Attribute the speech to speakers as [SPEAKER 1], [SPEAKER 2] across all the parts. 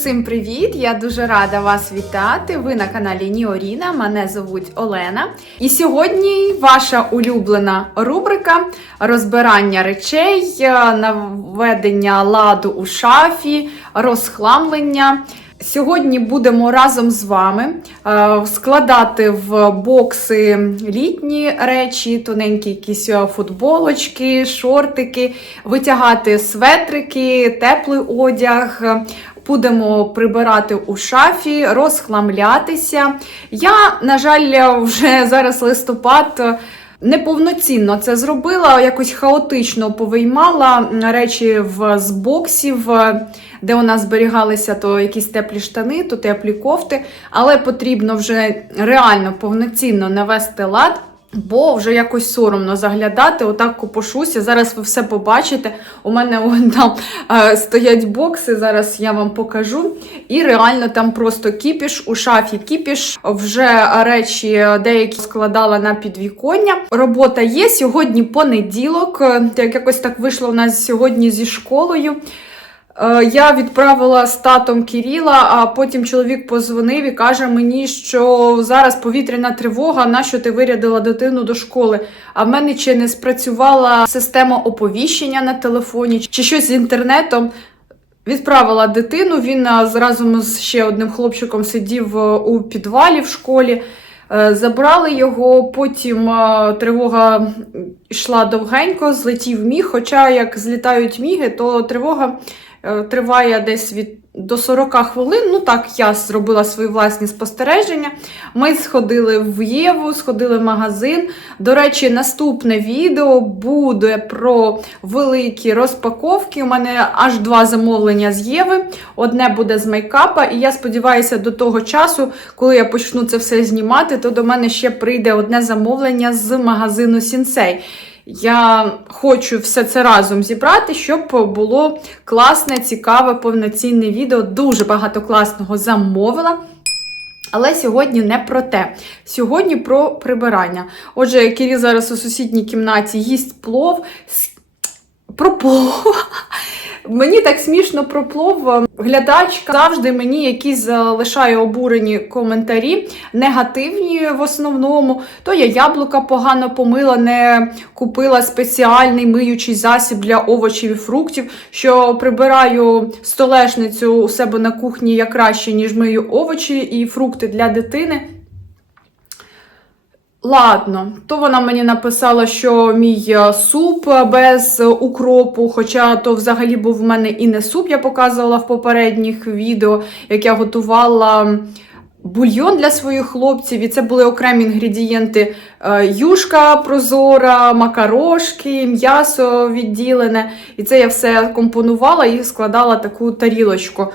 [SPEAKER 1] Усім привіт! Я дуже рада вас вітати. Ви на каналі Ніоріна. Мене звуть Олена. І сьогодні ваша улюблена рубрика розбирання речей, е, наведення ладу у шафі, розхламлення. Сьогодні будемо разом з вами е, складати в бокси літні речі, тоненькі якісь е, футболочки, шортики, витягати светрики, теплий одяг. Будемо прибирати у шафі, розхламлятися. Я, на жаль, вже зараз листопад. Неповноцінно це зробила, якось хаотично повиймала речі в, з боксів, де у нас зберігалися то якісь теплі штани, то теплі кофти, але потрібно вже реально повноцінно навести лад. Бо вже якось соромно заглядати, отак копошуся. Зараз ви все побачите. У мене вон там е, стоять бокси, зараз я вам покажу. І реально там просто кіпіш, у шафі кіпіш. Вже речі деякі складала на підвіконня. Робота є. Сьогодні понеділок. е, Як якось так вийшло у нас сьогодні зі школою. Е, Я відправила з татом Кіріла, а потім чоловік позвонив і каже мені, що зараз повітряна тривога, нащо ти вирядила дитину до школи. А в мене чи не спрацювала система оповіщення на телефоні, чи щось з інтернетом. Відправила дитину. Він разом з ще одним хлопчиком сидів е, у підвалі в школі. Е, Забрали його, потім е, тривога йшла довгенько, злетів міг. Хоча як злітають міги, то тривога е, триває десь від до 40 хвилин. Ну так, я зробила свої власні спостереження. Ми сходили в Єву, сходили в магазин. До речі, наступне відео буде про великі розпаковки. У мене аж два замовлення з Єви. Одне буде з мейкапа, і я сподіваюся, до того часу, коли я почну це все знімати, то до мене ще прийде одне замовлення з магазину Сінсей. Я хочу все це разом зібрати, щоб було класне, цікаве, повноцінне відео. Дуже багато класного замовила. Але сьогодні не про те. Сьогодні про прибирання. Отже, Кирил зараз у сусідній кімнаті їсть плов. С- Про плов. Мені так смішно про плов. Глядачка завжди мені якісь залишає обурені коментарі, негативні в основному. То я яблука погано помила, не купила спеціальний миючий засіб для овочів і фруктів, що прибираю столешницю у себе на кухні я краще, ніж мию овочі і фрукти для дитини. Ладно, то вона мені написала, що мій е, суп е, без е, укропу, хоча то взагалі був в мене і не суп, я показувала в попередніх відео, як я готувала бульйон для своїх хлопців, і це були окремі інгредієнти: юшка прозора, макарошки, м'ясо відділене. І це я все компонувала і складала таку тарілочку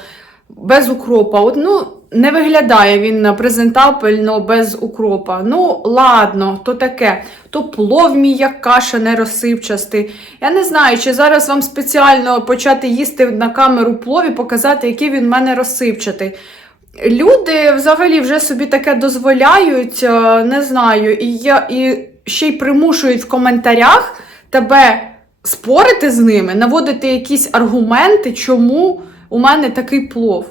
[SPEAKER 1] без укропа. От, ну, не виглядає він презентабельно без укропа. Ну, ладно, то таке. То плов мій як каша не розсипчастий. Я не знаю, чи зараз вам спеціально почати їсти на камеру плов і показати, який він в мене розсипчатий. Люди взагалі вже собі таке дозволяють, е, не знаю, і, я, і ще й примушують в коментарях тебе спорити з ними, наводити якісь аргументи, чому у мене такий плов.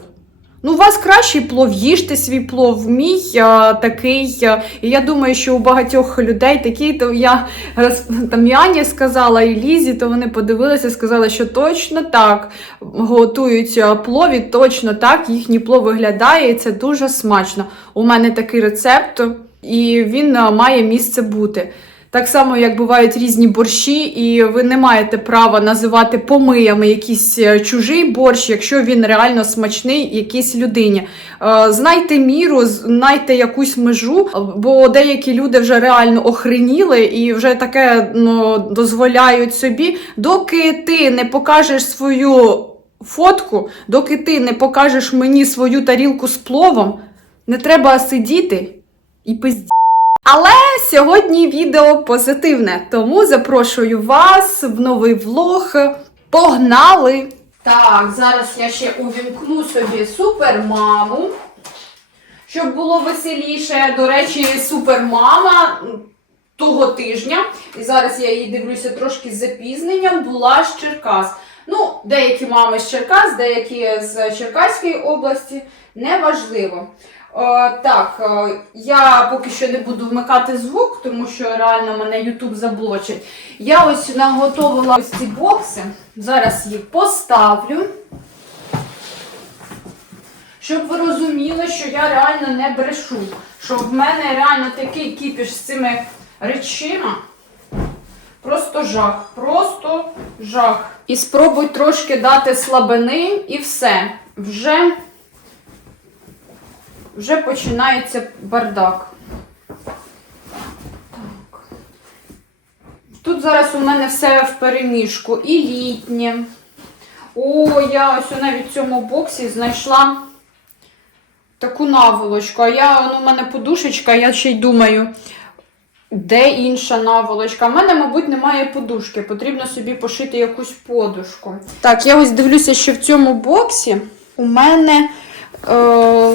[SPEAKER 1] Ну, у вас кращий плов, їжте свій плов, мій а, такий. а, і я думаю, що у багатьох людей такий, то я там Яні сказала і Лізі, то вони подивилися і сказали, що точно так готують а, плов, і точно так їхній плов виглядає, і це дуже смачно. У мене такий рецепт, і він має місце бути. Так само, як бувають різні борщі, і ви не маєте права називати помиями якийсь е, чужий борщ, якщо він реально смачний якійсь людині. Е, Знайте міру, знайте якусь межу, бо деякі люди вже реально охреніли і вже таке ну, дозволяють собі, доки ти не покажеш свою фотку, доки ти не покажеш мені свою тарілку з пловом, не треба сидіти і пизді. Але сьогодні відео позитивне, тому запрошую вас в новий влог. Погнали! Так, зараз я ще увімкну собі супермаму, щоб було веселіше. До речі, супермама того тижня, і зараз я її дивлюся трошки з запізненням, була з Черкас. Ну, деякі мами з Черкас, деякі з Черкаської області, неважливо. О, так, е, я поки що не буду вмикати звук, тому що реально мене YouTube заблочить. Я ось наготовила ось ці бокси. Зараз їх поставлю. Щоб ви розуміли, що я реально не брешу. Що в мене реально такий кіпіш з цими речима. Просто жах. Просто жах. І спробуй трошки дати слабини, і все. Вже, вже починається бардак. Так. Тут зараз у мене все в переміжку. І літнє. О, я ось навіть в цьому боксі знайшла таку наволочку. А я, ну, у мене подушечка, я ще й думаю, де інша наволочка? У мене, мабуть, немає подушки. Потрібно собі пошити якусь подушку. Так, я ось дивлюся, що в цьому боксі у мене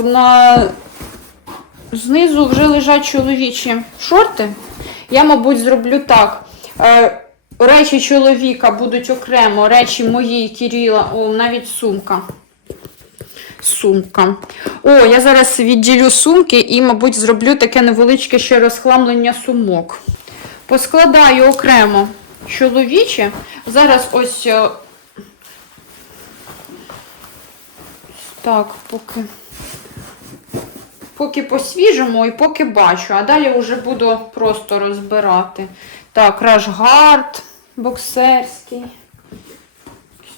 [SPEAKER 1] на знизу вже лежать чоловічі шорти. Я, мабуть, зроблю так. Е, речі чоловіка будуть окремо, речі мої і Кирила, о, навіть сумка. Сумка. О, я зараз відділю сумки і, мабуть, зроблю таке невеличке ще розхламлення сумок. Поскладаю окремо чоловіче. Зараз ось. Так, поки. Поки по-свіжому і поки бачу, а далі вже буду просто розбирати. Так, рашгард боксерський.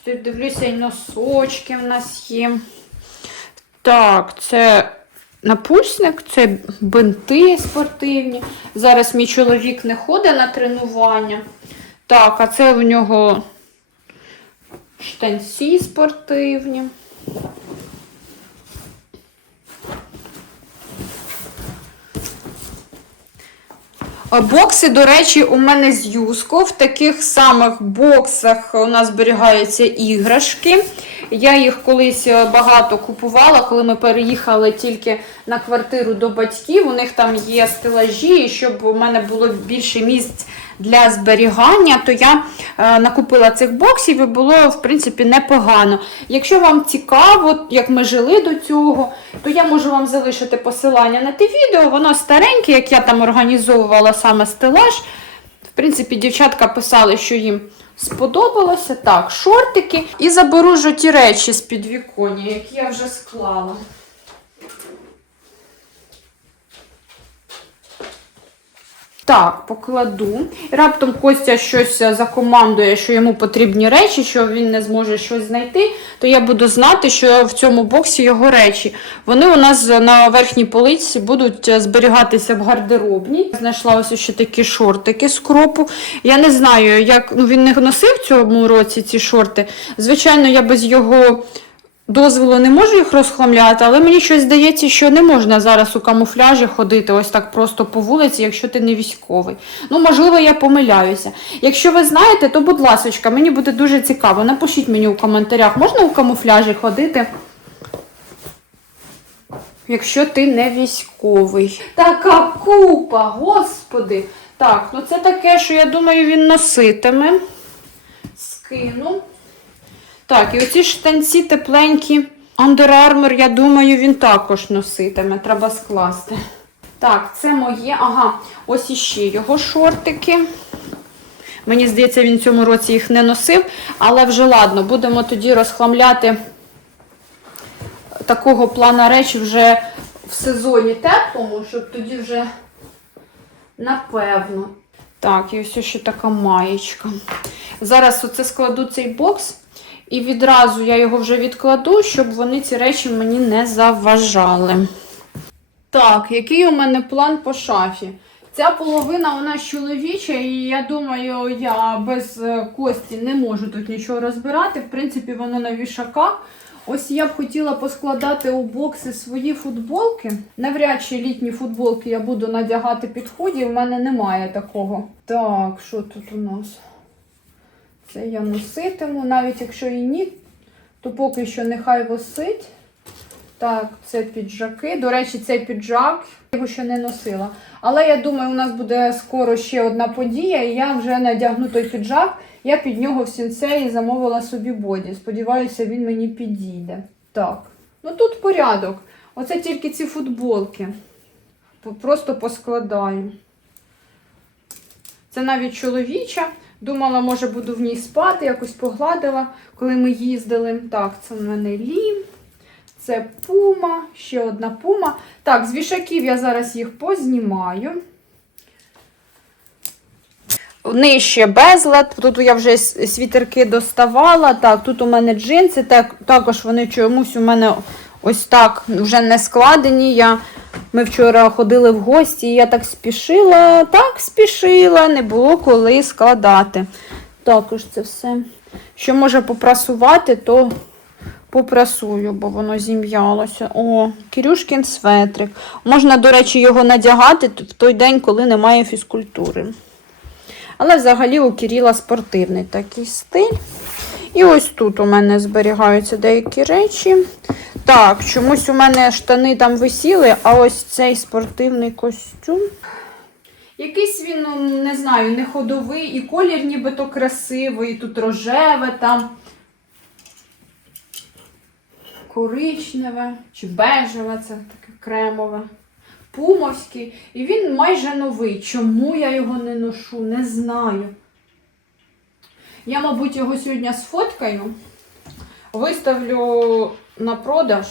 [SPEAKER 1] Тут дивлюся, і носочки в нас є. Так, це напульсник, це бинти спортивні. Зараз мій чоловік не ходить на тренування. Так, а це в нього штанці спортивні. Бокси, до речі, у мене з Юско. В таких самих боксах у нас зберігаються іграшки. Я їх колись е, багато купувала, коли ми переїхали тільки на квартиру до батьків. У них там є стелажі, щоб у мене було більше місць для зберігання, то я е, накупила цих боксів і було, в принципі, непогано. Якщо вам цікаво, як ми жили до цього, то я можу вам залишити посилання на те відео. Воно стареньке, як я там організовувала саме стелаж. В принципі, дівчатка писали, що їм сподобалося. Так, шортики. І заберу ж ті речі з підвіконня, які я вже склала. Так, покладу. Раптом Костя щось закомандує, що йому потрібні речі, що він не зможе щось знайти, то я буду знати, що в цьому боксі його речі. Вони у нас на верхній полиці будуть зберігатися в гардеробній. Знайшла ось ще такі шортики з кропу. Я не знаю, як ну, він не носив в цьому році ці шорти. Звичайно, я без його дозволу не можу їх розхламляти, але мені щось здається, що не можна зараз у камуфляжі ходити ось так просто по вулиці, якщо ти не військовий. Ну, можливо, я помиляюся. Якщо ви знаєте, то, будь ласка, мені буде дуже цікаво. Напишіть мені у коментарях, можна у камуфляжі ходити? Якщо ти не військовий. Така купа, господи. Так, ну це таке, що я думаю, він носитиме. Скину. Так, і оці штанці тепленькі. Under Armour, я думаю, він також носитиме. Треба скласти. Так, це моє. Ага, ось іще його шортики. Мені здається, він в цьому році їх не носив, але вже ладно, будемо тоді розхламляти такого плана речі вже в сезоні теплому, щоб тоді вже напевно. Так, і ось ще така маєчка. Зараз оце складу цей бокс. І відразу я його вже відкладу, щоб вони ці речі мені не заважали. Так, який у мене план по шафі? Ця половина у нас чоловіча, і я думаю, я без е, кості не можу тут нічого розбирати. В принципі, воно на вішаках. Ось я б хотіла поскладати у бокси свої футболки. Навряд чи літні футболки я буду надягати під худі, в мене немає такого. Так, що тут у нас? Це я носитиму, навіть якщо і ні, то поки що нехай висить. Так, це піджаки. До речі, цей піджак я його ще не носила. Але я думаю, у нас буде скоро ще одна подія, і я вже надягну той піджак. Я під нього в сінцеї замовила собі боді. Сподіваюся, він мені підійде. Так. Ну тут порядок. Оце тільки ці футболки. Просто поскладаю. Це навіть чоловіча. Думала, може, буду в ній спати, якось погладила, коли ми їздили. Так, це в мене лім. Це пума, ще одна пума. Так, з вішаків я зараз їх познімаю. Нижче безлад. Тут я вже світерки доставала. Так, тут у мене джинси. Так, також вони чомусь у мене ось так вже не складені. Я, ми вчора ходили в гості, і я так спішила, так спішила, не було коли складати. Також це все. Що може попрасувати, то попрасую, бо воно зім'ялося. О, Кирюшкін светрик. Можна, до речі, його надягати в той день, коли немає фізкультури. Але взагалі у Кирила спортивний такий стиль. І ось тут у мене зберігаються деякі речі. Так, чомусь у мене штани там висіли, а ось цей спортивний костюм. Якийсь він, ну, не знаю, не ходовий, і колір нібито красивий, тут рожеве там. Коричневе чи бежеве, це таке кремове, пумовський. І він майже новий. Чому я його не ношу, не знаю. Я, мабуть, його сьогодні сфоткаю, виставлю на продаж.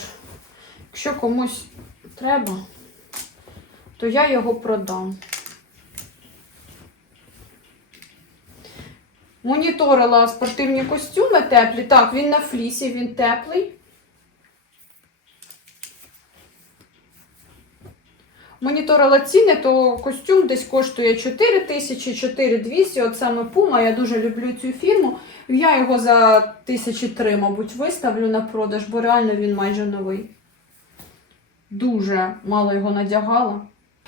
[SPEAKER 1] Якщо комусь треба, то я його продам. Моніторила спортивні костюми теплі. Так, він на флісі, він теплий. Моніторила ціни, то костюм десь коштує 4 тисячі, 4200. От саме Puma, я дуже люблю цю фірму. Я його за тисячі три, мабуть, виставлю на продаж, бо реально він майже новий. Дуже мало його надягала.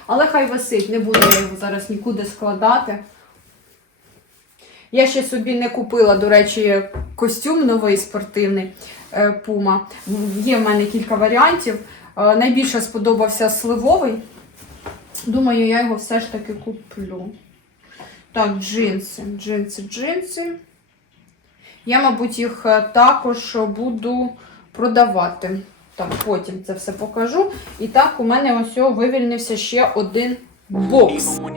[SPEAKER 1] Але хай висить, не буду я його зараз нікуди складати. Я ще собі не купила, до речі, костюм новий спортивний е, Puma. Є в мене кілька варіантів. Е, Найбільше сподобався сливовий. Думаю, я його все ж таки куплю. Так, джинси, джинси, джинси. Я, мабуть, їх е, також буду продавати. Так, потім це все покажу. І так, у мене ось о, вивільнився ще один бокс.
[SPEAKER 2] Even when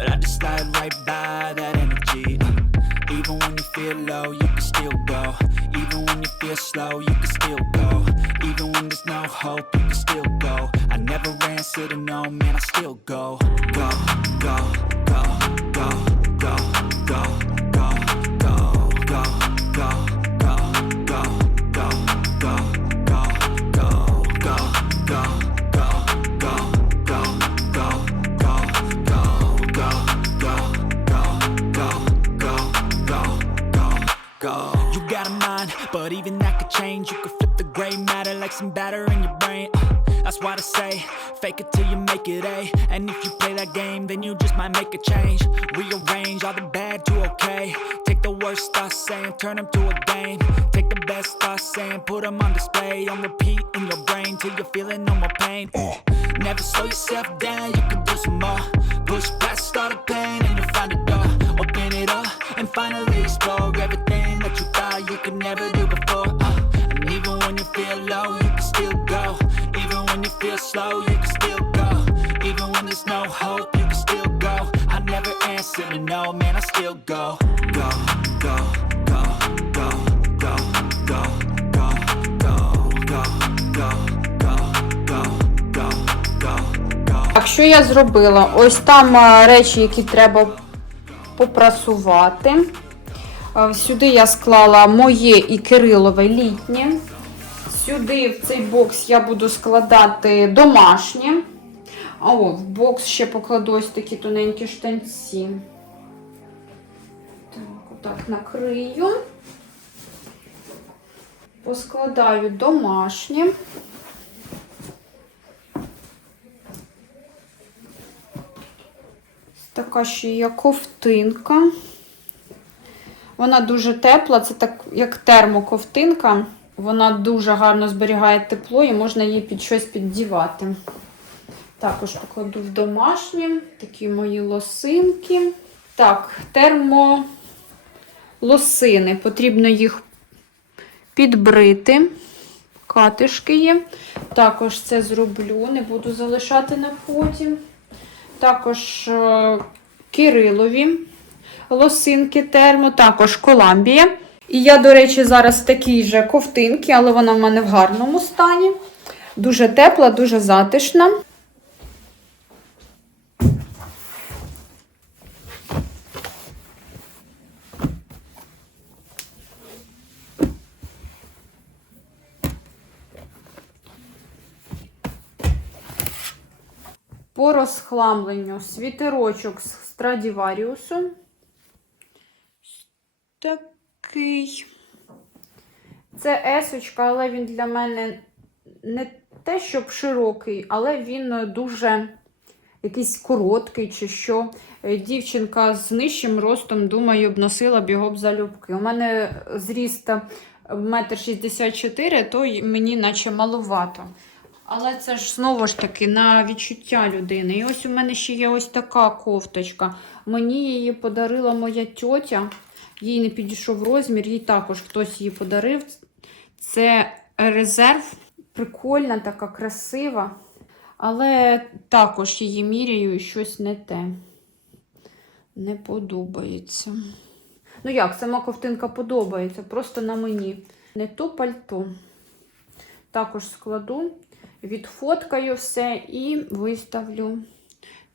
[SPEAKER 2] but I just slide right by that energy. Uh, even when you feel low, you can still go. Even when you feel slow, you can still go. Even when there's no hope, you can still go. I never answer to no, man, I still go, go, go, go, go, go, go, some batter in your brain. Uh, That's why I say, fake it till you make it A. And if you play that game, then you just might make a change. Rearrange all the bad to okay. Take the worst thoughts saying, turn them to a game. Take the best thoughts saying, put them on display. On repeat in your brain till you're feeling no more pain. Uh, Never slow yourself down, you can do some more. Push past all the pain and you'll find a door. Open it up and finally explore gotta know, man, I still go, go, go.
[SPEAKER 1] Так, що я зробила? Ось там речі, які треба попрасувати. Сюди я склала моє і Кирилове літнє. Сюди в цей бокс я буду складати домашнє. О, в бокс ще покладу ось такі тоненькі штанці. Так, накрию. Поскладаю домашнє. Така ще є ковтинка. Вона дуже тепла, це так як термоковтинка. Вона дуже гарно зберігає тепло і можна її під щось піддівати. Також покладу в домашнє такі мої лосинки. Так, термолосини. Потрібно їх підбрити. Катишки є. Також це зроблю, не буду залишати на потім. Також е, Кирилові лосинки термо, також Коламбія. І я, до речі, зараз в такій же ковтинки, але вона в мене в гарному стані. Дуже тепла, дуже затишна. По розхламленню світерочок з Страдіваріусу. Такий. Це есочка, але він для мене не те, щоб широкий, але він дуже якийсь короткий чи що. Е, Дівчинка з нижчим ростом, думаю, б носила б його б залюбки. У мене зріст 1,64 м, то мені наче маловато. Але це ж знову ж таки на відчуття людини. І ось у мене ще є ось така кофточка. Мені її подарила моя тьотя. Їй не підійшов розмір, їй також хтось її подарив. Це резерв. Прикольна, така красива. Але також її міряю і щось не те. Не подобається. Ну як, сама ковтинка подобається, просто на мені. Не то пальто. Також складу, відфоткаю все і виставлю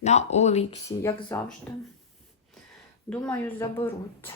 [SPEAKER 1] на Оліксі, як завжди. Думаю, заберуть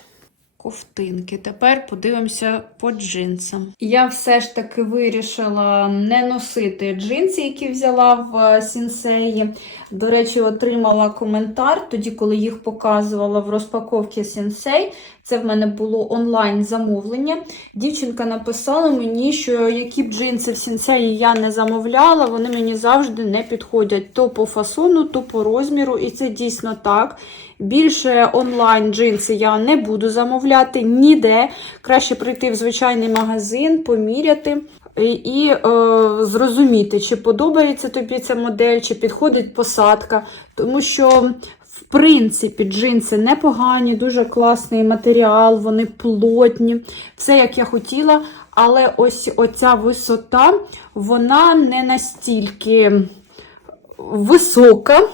[SPEAKER 1] ковтинки. Тепер подивимося по джинсам. Я все ж таки вирішила не носити джинси, які взяла в е, сінсеї. До речі, отримала коментар тоді, коли їх показувала в розпаковці сінсей. Це в мене було онлайн замовлення. Дівчинка написала мені, що які б джинси в сінсеї я не замовляла, вони мені завжди не підходять то по фасону, то по розміру. І це дійсно так. Більше онлайн джинси я не буду замовляти ніде. Краще прийти в звичайний магазин, поміряти і, е, зрозуміти, чи подобається тобі ця модель, чи підходить посадка. Тому що, принципі, джинси непогані, дуже класний матеріал, вони плотні, все як я хотіла. Але ось оця висота, вона не настільки висока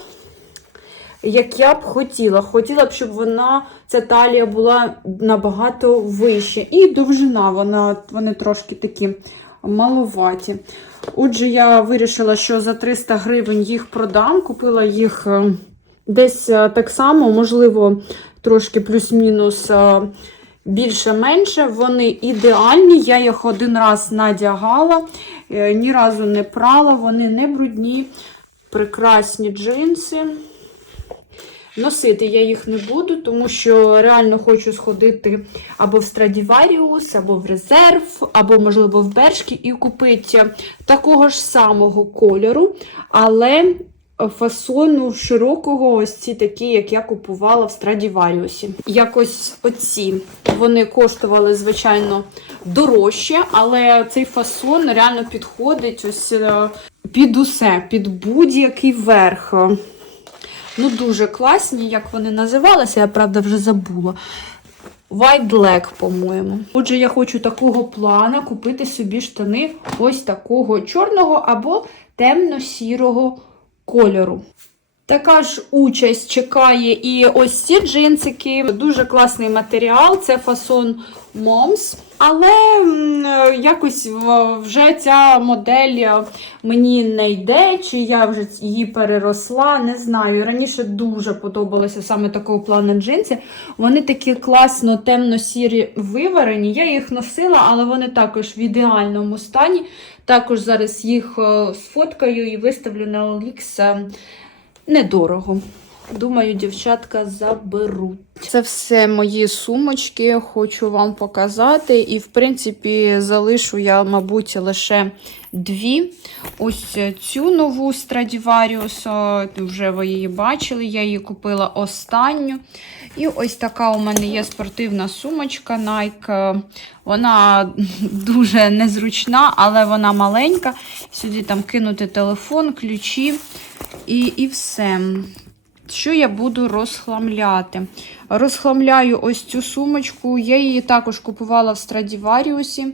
[SPEAKER 1] як я б хотіла. Хотіла б, щоб вона, ця талія була набагато вища. І довжина, вона, вони трошки такі маловаті. Отже, я вирішила, що за 300 гривень їх продам. Купила їх е, десь е, так само, можливо, трошки плюс-мінус. е, Більше-менше, вони ідеальні. Я їх один раз надягала, е, ні разу не прала, вони не брудні, прекрасні джинси. Носити я їх не буду, тому що реально хочу сходити або в Stradivarius, або в резерв, або, можливо, в Бершки і купити такого ж самого кольору, але фасону широкого, ось ці такі, як я купувала в Stradivarius. Якось оці вони коштували, звичайно, дорожче, але цей фасон реально підходить ось е, під усе, під будь-який верх. Ну, дуже класні, як вони називалися, я правда вже забула. White Leg, по-моєму. Отже, я хочу такого плана купити собі штани ось такого чорного або темно-сірого кольору. Така ж участь чекає і ось ці джинсики. Дуже класний матеріал. Це фасон Moms. Але якось вже ця модель е, мені не йде, чи я вже її переросла, не знаю. Раніше дуже подобалися саме такого плану джинси. Вони такі класно темно-сірі виварені. Я їх носила, але вони також в ідеальному стані. Також зараз їх е, сфоткаю і виставлю на OLX недорого. Думаю, дівчатка заберуть. Це все мої сумочки, хочу вам показати. І, в принципі, залишу я, мабуть, лише дві. Ось цю нову Stradivarius, вже ви її бачили, я її купила останню. І ось така у мене є спортивна сумочка Nike. Вона дуже незручна, але вона маленька. Сюди там кинути телефон, ключі і, і все. Що я буду розхламляти? Розхламляю ось цю сумочку. Я її також купувала в Страдіваріусі.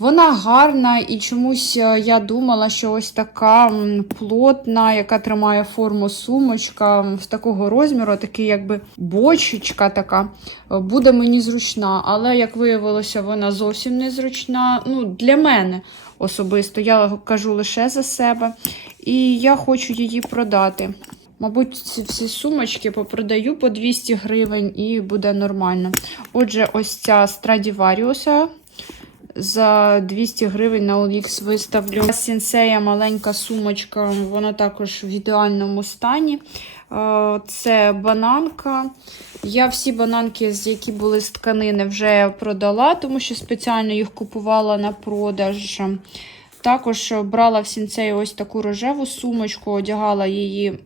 [SPEAKER 1] Вона гарна, і чомусь е, я думала, що ось така плотна, яка тримає форму сумочка з такого розміру, такий якби бочечка така, е, буде мені зручна. Але, як виявилося, вона зовсім не зручна. Ну, для мене особисто. Я кажу лише за себе. І я хочу її продати. Мабуть, ці всі сумочки попродаю по 200 гривень і буде нормально. Отже, ось ця Stradivarius за 200 гривень на OLX виставлю. Сінсея маленька сумочка, вона також в ідеальному стані. Е, Це бананка. Я всі бананки, з які були з тканини, вже продала, тому що спеціально їх купувала на продаж. Також брала в сінцеї ось таку рожеву сумочку, одягала її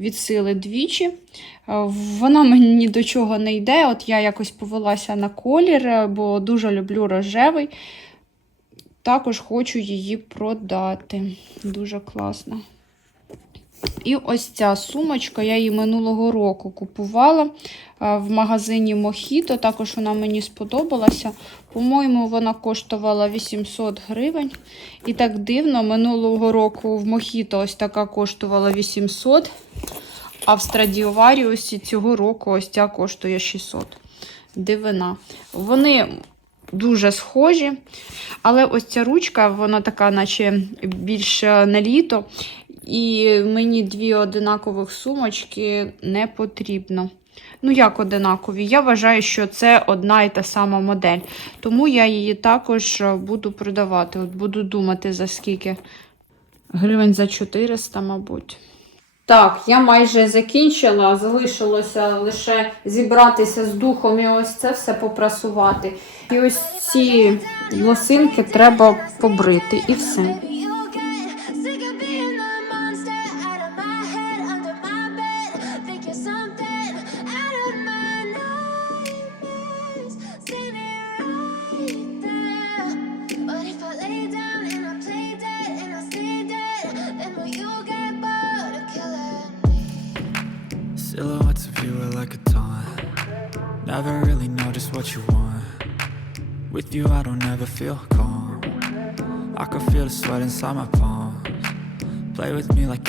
[SPEAKER 1] від сили двічі. Е, Вона мені ні до чого не йде. От я якось повелася на колір, е, бо дуже люблю рожевий. Також хочу її продати. Дуже класно. І ось ця сумочка, я її минулого року купувала в магазині Мохіто. Також вона мені сподобалася. По-моєму, вона коштувала 800 гривень. І так дивно, минулого року в Мохіто ось така коштувала 800, а в Страдіоваріусі цього року ось ця коштує 600. Дивина. Вони дуже схожі, але ось ця ручка, вона така, наче більш на літо. І мені дві одинакових сумочки не потрібно. Ну, як одинакові? Я вважаю, що це одна і та сама модель. Тому я її також буду продавати. От буду думати, за скільки. Гривень за 400, мабуть. Так, я майже закінчила. Залишилося лише зібратися з духом і ось це все попрасувати. І ось ці лосинки треба побрити, і все.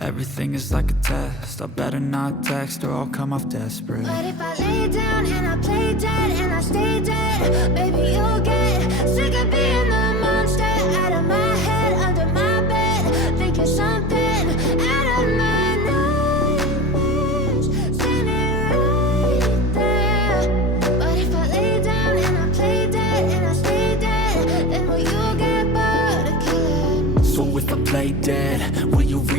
[SPEAKER 2] everything is like a test. I better not text or I'll come off desperate.
[SPEAKER 3] But if I lay down and I play dead and I stay dead, baby, you'll get sick of being the monster out of my head, under my bed. Think you're something out of my nightmares. Standing right there. But if I lay down and I play dead and I stay dead, then will you get bored of killing me?
[SPEAKER 2] So if I play dead,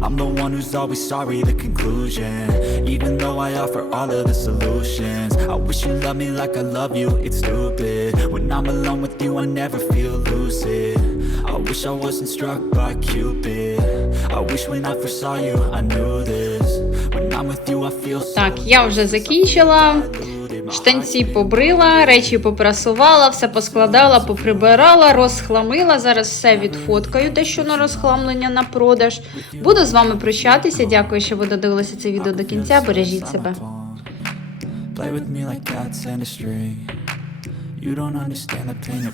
[SPEAKER 2] I'm I'm the one who's always sorry, the conclusion Even though I offer all of the solutions I wish you loved me like I love you, it's stupid When I'm alone with you, I never feel lucid I wish I wasn't struck by Cupid I wish when I first saw you, I knew this When I'm with you, I feel so
[SPEAKER 1] Так, я вже закінчила. Штанці побрила, речі попрасувала, все поскладала, поприбирала, розхламила. Зараз все відфоткаю, те, що на розхламлення на продаж. Буду з вами прощатися. Дякую, що ви додивилися це відео до кінця. Бережіть себе.
[SPEAKER 2] You don't understand the pain